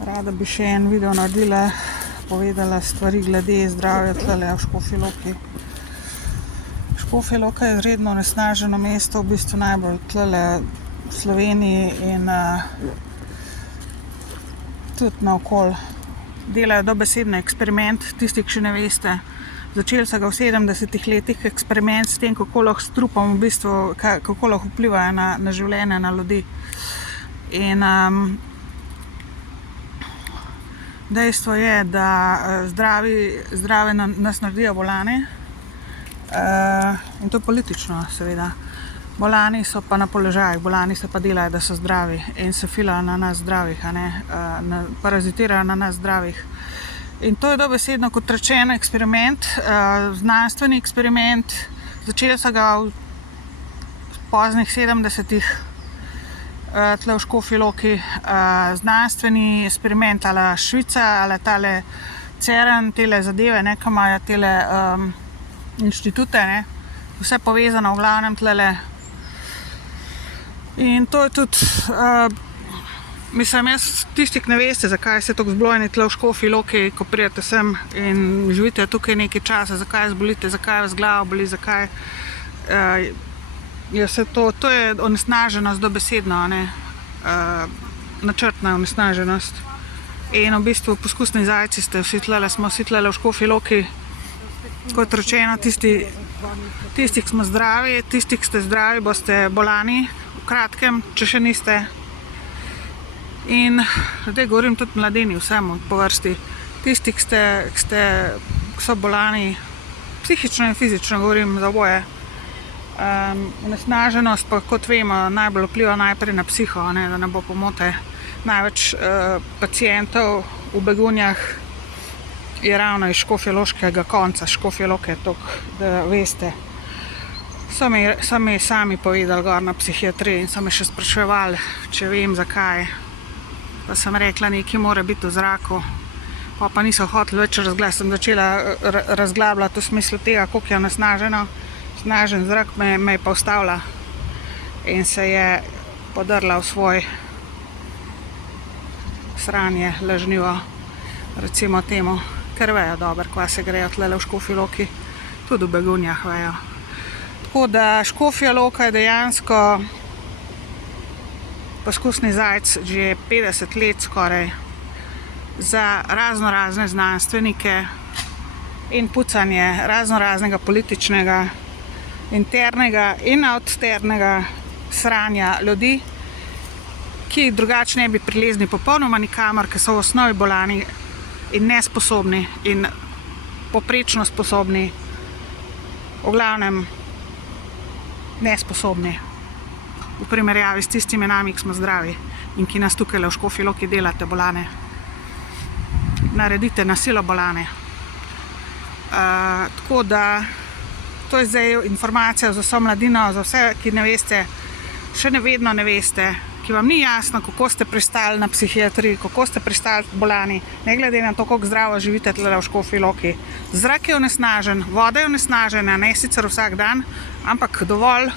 Rada bi še en video naredila, povedala stvari glede zdravja tlele v Škofji Loki. Škofja Loka je izredno onesnaženo mesto, v bistvu najbolj tlele v Sloveniji in tudi naokoli. Delajo dobesedno eksperiment, tisti, ki še ne veste. Začeli so ga v 70-ih letih, eksperiment s tem, kako lahko s trupom v bistvu, kako lahko vplivajo na življenje, na ljudi. In dejstvo je, da zdrave nas naredijo bolane, in to politično, seveda. Bolani so pa na položajih, bolani se pa delajo, da so zdravi in se filajo na nas zdravih, parazitirajo na nas zdravih. In to je dobesedno, kot rečeno, eksperiment, znanstveni eksperiment. Začeli so ga v poznih 70-ih tle v Škofji Loki, znanstveni eksperiment ali Švica ali tale CERN, tele zadeve, ki imajo tele inštitute, vse povezano v glavnem tlele. In to je tudi, jaz, tisti, ki ne veste, zakaj ste tako zblojeni tle v Škofji Loki, ko pridete sem in živite tukaj nekaj časa, zakaj zbolite, zakaj vas glava boli, zakaj je vse to je onesnaženost dobesedno, načrtna onesnaženost. In v bistvu poskusni zajci ste vsi tlele, smo vsi tlele v Škofji Loki. Kot rečeno, tisti, ki smo zdravi, tisti, ki ste zdravi, boste bolani v kratkem, če še niste. In zdaj govorim tudi mladini, vsemu po vrsti. Tisti, ki so bolani, psihično in fizično govorim za oboje. Onesnaženost pa, kot vemo, najbolj vpliva najprej na psiho, da ne bo pomote. Največ pacientov v Begunjah je ravno iz škofjeloškega konca, Škofje Loke, da veste. So mi sami povedali gor na psihiatriji in so me še spraševali, če vem zakaj. Pa sem rekla, nekaj mora biti v zraku. Pa niso hoteli več razglabljati, sem začela razglabljati v smislu tega, koliko je onesnažen zrak, me je pa ustavila in se je podrla v svoj sranje lažnivo, recimo temu, ker vejo dobro, kva se grejo tlele v Škofji Loki, tudi v Begunjah vejo. Tako da Škofja Loka je dejansko poskusni zajec že 50 let skoraj za raznorazne znanstvenike in pucanje raznoraznega političnega, internega in eksternega sranja ljudi, ki drugače ne bi prilezli popolnoma nikamor, ker so v osnovi bolani in nesposobni in poprečno sposobni, v glavnem nesposobni v primerjavi s tistimi nami, ki smo zdravi in ki nas tukaj v Škofji Loki delate bolane. Naredite na silo bolane. Tako da to je zdaj informacija za vso mladino, za vse, ki ne veste, še vedno ne veste, ki vam ni jasno, kako ste pristali na psihiatriji, kako ste pristali bolani, ne glede na to, koliko zdravo živite tle v Škofji Loki. Zrak je onesnažen, voda je onesnažena, ne sicer vsak dan, ampak dovolj,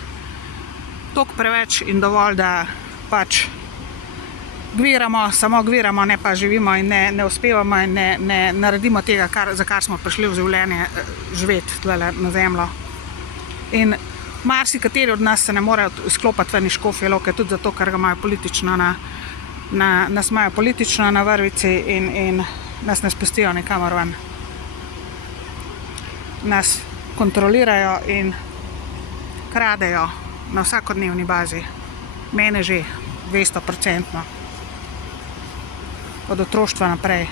toliko preveč in dovolj, da pač gviramo, samo gviramo, ne pa živimo in ne uspevamo in ne naredimo tega, za kar smo prišli v življenje živeti tle na zemljo. In marsikateri od nas se ne more izklopiti ven iz Škofje Loke, tudi zato, ker ga imajo politično nas imajo politično na vrvici in nas ne spustijo nikamor ven. Nas kontrolirajo in kradejo na vsakodnevni bazi. Mene že 200%. Od otroštva naprej.